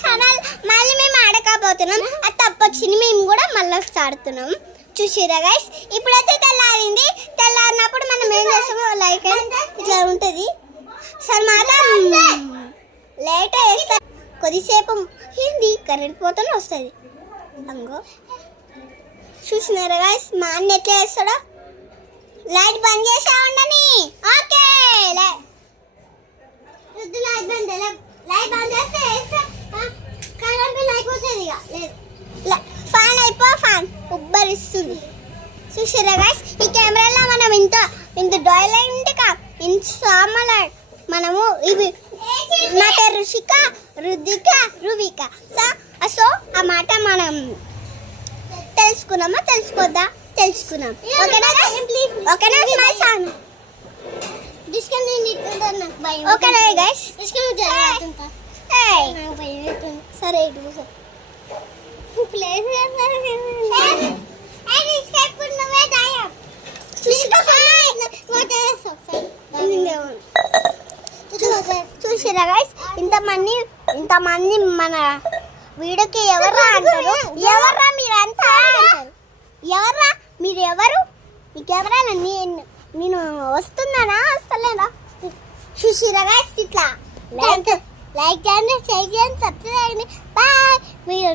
Channel మళ్ళీ మేము ఆడకపోతున్నాం. అది తప్పొచ్చింది, మేము కూడా మళ్ళీ ఆడుతున్నాం. చూసిరా గైస్, ఇప్పుడైతే తెల్లారింది. తెల్లారినప్పుడు మనం ఏం చేస్తామో లైక్ ఇట్లా ఉంటుంది. సార్ మాత్రం లేట్ వేస్తా, కొద్దిసేపు ఏంది కరెంట్ పోతూనే వస్తుంది. అంగో చూసినారా గైస్, మా అన్న ఎట్లా వేస్తాడో. లైట్ బంద్ చేసా ఉండని. ఓకే, లైట్ బంద్ చేస్తే కరెంట్ బిల్ అయిపోతుంది. ఫ్యాన్ ఫ్యాన్ ఉబ్బరిస్తుంది. చూసారా గైస్, ఈ కెమెరాలో మనం ఇంత డాయిలైట్ ఇన్స్టామల మనము ఇవి. నా పేరు రుషిక, రుద్దిక, రువిక. సో ఆ మాట మనం తెలుసుకున్నామా, తెలుసుకోద్దా? తెలుసుకున్నాం. ఓకేనా మై సాంగ్ ఓకేనా గైస్? సరే చూసిరా గైస్, ఇంతమంది మన వీడియోకి ఎవర్రా అంటారు. ఎవర్రా మీరంతా అంటారు. ఎవర్రా మీరు? ఎవరు? మీకెవరైనా నేను వస్తున్నానా వస్తలేదా? చూసిరా గైస్, ఇట్లా లైక్ చేయండి, షేర్ చేయండి, సబ్స్క్రైబ్ చేయండి. బాయ్. మీరు